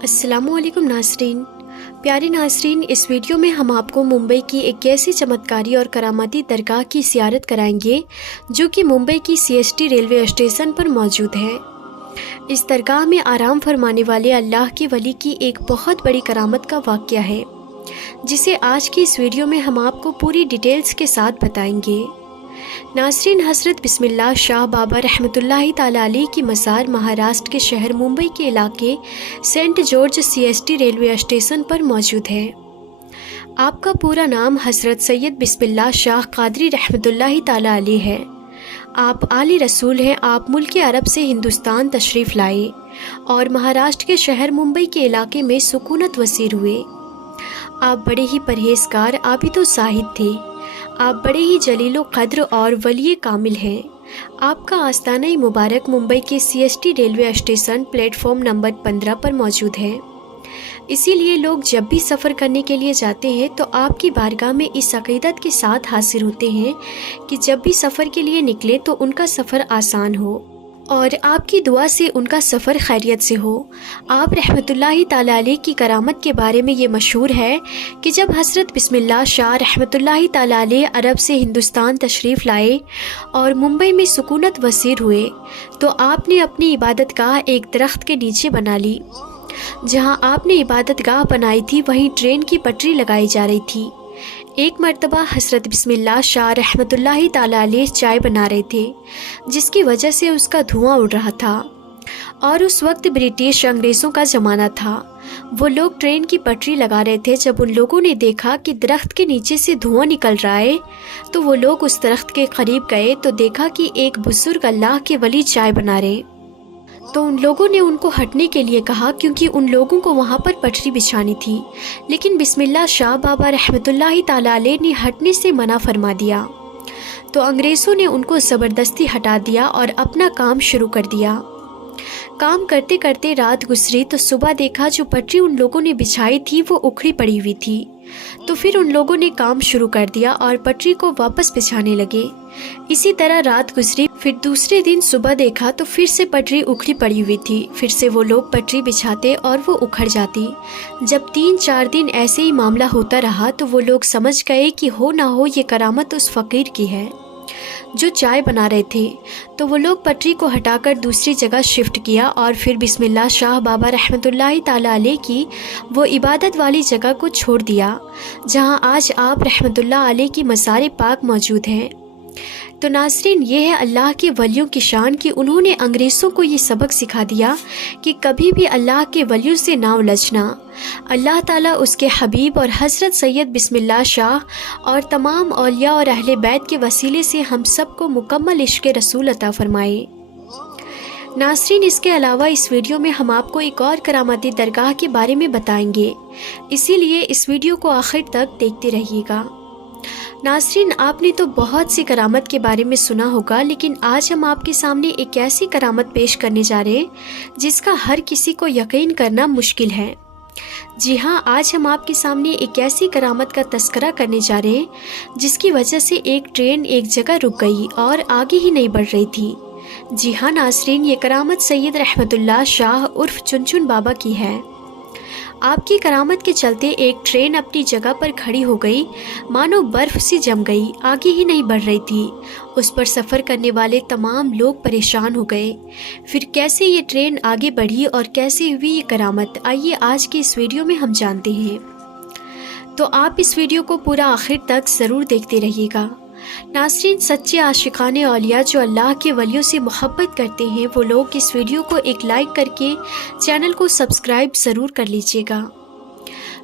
अस्सलाम वालेकुम नाज़रीन। प्यारे नाज़रीन, इस वीडियो में हम आपको मुंबई की एक ऐसी चमत्कारी और करामाती दरगाह की ज़ियारत कराएंगे जो कि मुंबई की CST रेलवे स्टेशन पर मौजूद है। इस दरगाह में आराम फरमाने वाले अल्लाह के वली की एक बहुत बड़ी करामत का वाक़या है, जिसे आज की इस वीडियो में हम आपको पूरी डिटेल्स के साथ बताएंगे। नाज़रीन, हज़रत बिस्मिल्लाह शाह बाबा रहमतुल्लाहि ताला अलैह की मज़ार महाराष्ट्र के शहर मुंबई के इलाके Saint George CST railway station पर मौजूद है। आपका पूरा नाम हज़रत सैयद बिस्मिल्लाह शाह कादरी रहमतुल्लाहि ताला अलैह है। आप आले रसूल हैं। आप मुल्क अरब से हिंदुस्तान तशरीफ़ लाए और महाराष्ट्र के शहर मुंबई के इलाके में सुकूनत वसीर हुए। आप बड़े ही परहेज़गार, आबिद व ज़ाहिद थे। आप बड़े ही जलीलो क़द्र और वली कामिल हैं। आपका आस्ताना मुबारक मुंबई के CST railway station platform number 15 पर मौजूद है। इसीलिए लोग जब भी सफ़र करने के लिए जाते हैं तो आपकी बारगाह में इस अक़ीदत के साथ हाज़िर होते हैं कि जब भी सफ़र के लिए निकले तो उनका सफ़र आसान हो और आपकी दुआ से उनका सफ़र खैरियत से हो। आप रहमतुल्लाहि ताला अलैह की करामत के बारे में ये मशहूर है कि जब हज़रत बिस्मिल्लाह शाह रहमतुल्लाहि ताला अलैह अरब से हिंदुस्तान तशरीफ़ लाए और मुंबई में सुकूनत वसीर हुए तो आपने अपनी इबादत गाह एक दरख्त के नीचे बना ली। जहाँ आपने इबादत गाह बनाई थी वहीं ट्रेन की पटरी लगाई जा रही थी। एक मर्तबा हज़रत बिस्मिल्लाह शाह रहमतुल्लाहि ताला अलैह चाय बना रहे थे, जिसकी वजह से उसका धुआं उड़ रहा था और उस वक्त ब्रिटिश अंग्रेज़ों का ज़माना था। वो लोग ट्रेन की पटरी लगा रहे थे। जब उन लोगों ने देखा कि दरख्त के नीचे से धुआं निकल रहा है तो वो लोग उस दरख्त के करीब गए तो देखा कि एक बुजुर्ग अल्लाह के वली चाय बना रहे। तो उन लोगों ने उनको हटने के लिए कहा, क्योंकि उन लोगों को वहाँ पर पटरी बिछानी थी। लेकिन बिस्मिल्लाह शाह बाबा रहमतुल्लाहि ताला अलैह ने हटने से मना फरमा दिया। तो अंग्रेज़ों ने उनको ज़बरदस्ती हटा दिया और अपना काम शुरू कर दिया। काम करते करते रात गुजरी तो सुबह देखा जो पटरी उन लोगों ने बिछाई थी वो उखड़ी पड़ी हुई थी। तो फिर उन लोगों ने काम शुरू कर दिया और पटरी को वापस बिछाने लगे। इसी तरह रात गुजरी। फिर दूसरे दिन सुबह देखा तो फिर से पटरी उखड़ी पड़ी हुई थी। फिर से वो लोग पटरी बिछाते और वो उखड़ जाती। जब 3-4 दिन ऐसे ही मामला होता रहा तो वो लोग समझ गए कि हो ना हो ये करामत उस फ़कीर की है जो चाय बना रहे थे। तो वो लोग पटरी को हटाकर दूसरी जगह शिफ्ट किया और फिर बिस्मिल्लाह शाह बाबा रहमतुल्लाहि ताला अलैह की वो इबादत वाली जगह को छोड़ दिया जहां आज आप रहमतुल्लाह अलैह की मज़ार पाक मौजूद हैं। तो नाज़रीन, ये है अल्लाह के वलियों की शान कि उन्होंने अंग्रेज़ों को ये सबक सिखा दिया कि कभी भी अल्लाह के वलियों से ना उलझना। अल्लाह ताला उसके हबीब और हज़रत सैयद बिस्मिल्लाह शाह और तमाम औलिया और अहले बैत के वसीले से हम सब को मुकम्मल इश्क़ रसूल अता फ़रमाए। नाज़रीन, इसके अलावा इस वीडियो में हम आपको एक और करामाती दरगाह के बारे में बताएंगे, इसीलिए इस वीडियो को आखिर तक देखते रहिएगा। नाज़रीन, आपने तो बहुत सी करामत के बारे में सुना होगा, लेकिन आज हम आपके सामने एक ऐसी करामत पेश करने जा रहे हैं जिसका हर किसी को यकीन करना मुश्किल है। जी हाँ, आज हम आपके सामने एक ऐसी करामत का तस्करा करने जा रहे हैं जिसकी वजह से एक ट्रेन एक जगह रुक गई और आगे ही नहीं बढ़ रही थी। जी हाँ नाज़रीन, ये करामत सैयद रहमतुल्लाह शाह उर्फ चुनचुन बाबा की है। आपकी करामत के चलते एक ट्रेन अपनी जगह पर खड़ी हो गई, मानो बर्फ़ सी जम गई, आगे ही नहीं बढ़ रही थी। उस पर सफ़र करने वाले तमाम लोग परेशान हो गए। फिर कैसे ये ट्रेन आगे बढ़ी और कैसे हुई ये करामत, आइए आज की इस वीडियो में हम जानते हैं। तो आप इस वीडियो को पूरा आखिर तक ज़रूर देखते रहिएगा। नाज़रीन, सच्चे आशिकाने औलिया जो अल्लाह के वलियों से मोहब्बत करते हैं वो लोग इस वीडियो को एक लाइक करके चैनल को सब्सक्राइब ज़रूर कर लीजिएगा।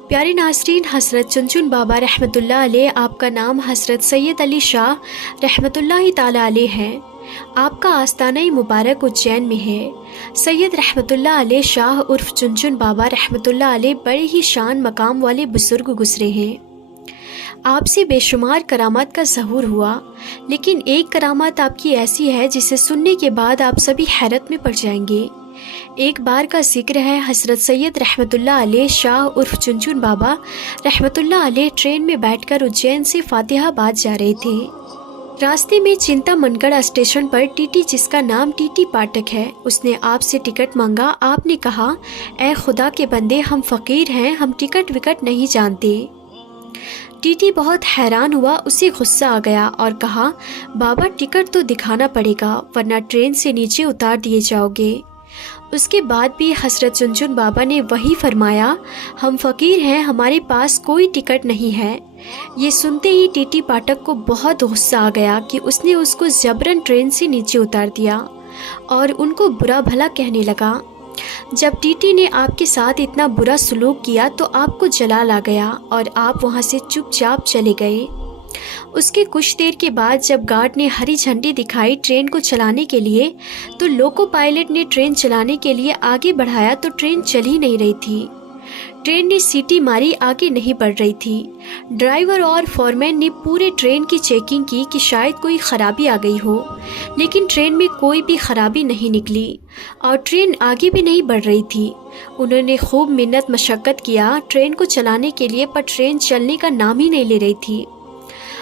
प्यारे नाज़रीन, हज़रत चुनचुन बाबा रहमतुल्लाह अलैह, आपका नाम हज़रत सैयद अली शाह रहमतुल्लाहि ताला अलैह है। आपका आस्ताना मुबारक उज्जैन में है। सैयद रहमतुल्लाह अलैह शाह उर्फ चुनचुन बाबा रहमतुल्लाह अलैह बड़े ही शान मकाम वाले बुज़ुर्ग गुज़रे हैं। आपसे बेशुमार करामात का ज़हूर हुआ, लेकिन एक करामात आपकी ऐसी है जिसे सुनने के बाद आप सभी हैरत में पड़ जाएंगे। एक बार का जिक्र है, हज़रत सैयद रहमतुल्लाह अलैह शाह उर्फ चुनचुन बाबा रहमतुल्लाह अलैह ट्रेन में बैठकर उज्जैन से फातिहाबाद जा रहे थे। रास्ते में चिंतामणगढ़ स्टेशन पर टीटी, जिसका नाम टीटी पाठक है, उसने आपसे टिकट मांगा। आपने कहा, ऐ खुदा के बंदे, हम फ़कीर हैं, हम टिकट विकट नहीं जानते। टीटी बहुत हैरान हुआ, उसे गुस्सा आ गया और कहा, बाबा टिकट तो दिखाना पड़ेगा वरना ट्रेन से नीचे उतार दिए जाओगे। उसके बाद भी हज़रत चुनचुन बाबा ने वही फरमाया, हम फ़कीर हैं, हमारे पास कोई टिकट नहीं है। ये सुनते ही टीटी पाठक को बहुत गुस्सा आ गया कि उसने उसको ज़बरन ट्रेन से नीचे उतार दिया और उनको बुरा भला कहने लगा। जब टीटी ने आपके साथ इतना बुरा सलूक किया तो आपको जलाल आ गया और आप वहाँ से चुपचाप चले गए। उसके कुछ देर के बाद जब गार्ड ने हरी झंडी दिखाई ट्रेन को चलाने के लिए, तो लोको पायलट ने ट्रेन चलाने के लिए आगे बढ़ाया तो ट्रेन चल ही नहीं रही थी। ट्रेन ने सीटी मारी, आगे नहीं बढ़ रही थी। ड्राइवर और फॉरमैन ने पूरे ट्रेन की चेकिंग की कि शायद कोई ख़राबी आ गई हो, लेकिन ट्रेन में कोई भी ख़राबी नहीं निकली और ट्रेन आगे भी नहीं बढ़ रही थी। उन्होंने खूब मेहनत मशक्क़त किया ट्रेन को चलाने के लिए, पर ट्रेन चलने का नाम ही नहीं ले रही थी।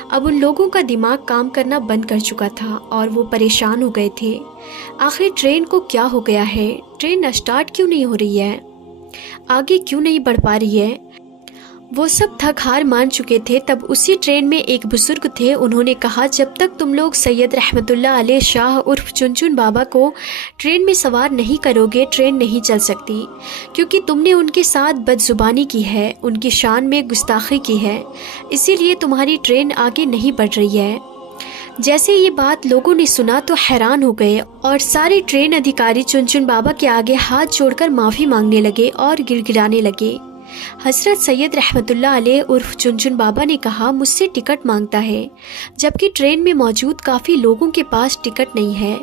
अब उन लोगों का दिमाग काम करना बंद कर चुका था और वो परेशान हो गए थे। आखिर ट्रेन को क्या हो गया है? ट्रेन स्टार्ट क्यों नहीं हो रही है? आगे क्यों नहीं बढ़ पा रही है? वो सब थक हार मान चुके थे। तब उसी ट्रेन में एक बुजुर्ग थे। उन्होंने कहा, जब तक तुम लोग सैयद रहमतुल्लाह अलैह शाह उर्फ चुनचुन बाबा को ट्रेन में सवार नहीं करोगे, ट्रेन नहीं चल सकती, क्योंकि तुमने उनके साथ बदजुबानी की है, उनकी शान में गुस्ताखी की है, इसीलिए तुम्हारी ट्रेन आगे नहीं बढ़ रही है। जैसे ये बात लोगों ने सुना तो हैरान हो गए और सारे ट्रेन अधिकारी चुनचुन बाबा के आगे हाथ जोड़कर माफ़ी मांगने लगे और गिड़गिड़ाने लगे। हज़रत सैयद रहमतुल्लाह अलैह उर्फ चुनचुन बाबा ने कहा, मुझसे टिकट मांगता है, जबकि ट्रेन में मौजूद काफ़ी लोगों के पास टिकट नहीं है,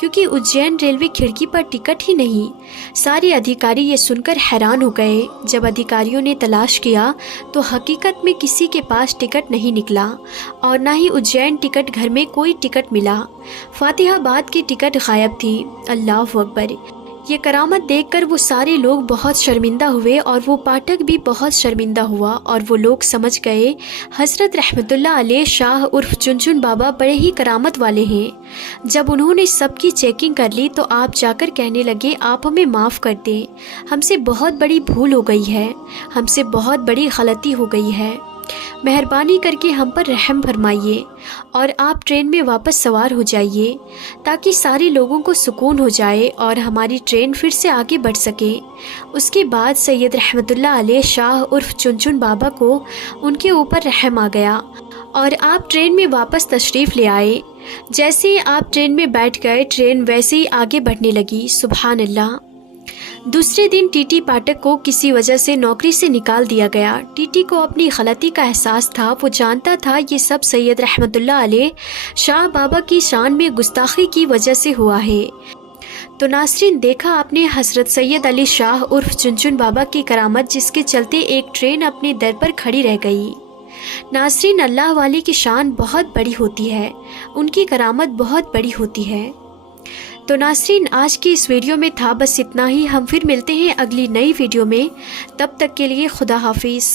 क्योंकि उज्जैन रेलवे खिड़की पर टिकट ही नहीं। सारे अधिकारी ये सुनकर हैरान हो गए। जब अधिकारियों ने तलाश किया तो हकीकत में किसी के पास टिकट नहीं निकला और ना ही उज्जैन टिकट घर में कोई टिकट मिला। फातिहाबाद की टिकट गायब थी। अल्लाहु अकबर। ये करामत देखकर वो सारे लोग बहुत शर्मिंदा हुए और वो पाठक भी बहुत शर्मिंदा हुआ और वो लोग समझ गए हज़रत रहमतुल्लाह अलैह शाह उर्फ चुनचुन बाबा बड़े ही करामत वाले हैं। जब उन्होंने सबकी चेकिंग कर ली तो आप जाकर कहने लगे, आप हमें माफ़ कर दें, हमसे बहुत बड़ी भूल हो गई है, हमसे बहुत बड़ी गलती हो गई है, मेहरबानी करके हम पर रहम फरमाइए और आप ट्रेन में वापस सवार हो जाइए ताकि सारे लोगों को सुकून हो जाए और हमारी ट्रेन फिर से आगे बढ़ सके। उसके बाद सैयद रहमतुल्लाह अलैह शाह उर्फ चुनचुन बाबा को उनके ऊपर रहम आ गया और आप ट्रेन में वापस तशरीफ़ ले आए। जैसे ही आप ट्रेन में बैठ गए, ट्रेन वैसे ही आगे बढ़ने लगी। सुभान अल्लाह। दूसरे दिन टीटी पाठक को किसी वजह से नौकरी से निकाल दिया गया। टीटी को अपनी गलती का एहसास था। वो जानता था ये सब सैयद रहमतुल्लाह अलैह शाह बाबा की शान में गुस्ताखी की वजह से हुआ है। तो नाज़रीन, देखा आपने हज़रत सैयद अली शाह उर्फ चुनचुन बाबा की करामत, जिसके चलते एक ट्रेन अपने दर पर खड़ी रह गई। नाज़रीन, अल्लाह वाले की शान बहुत बड़ी होती है, उनकी करामत बहुत बड़ी होती है। तो नाज़रीन, आज की इस वीडियो में था बस इतना ही। हम फिर मिलते हैं अगली नई वीडियो में। तब तक के लिए खुदा हाफिज़।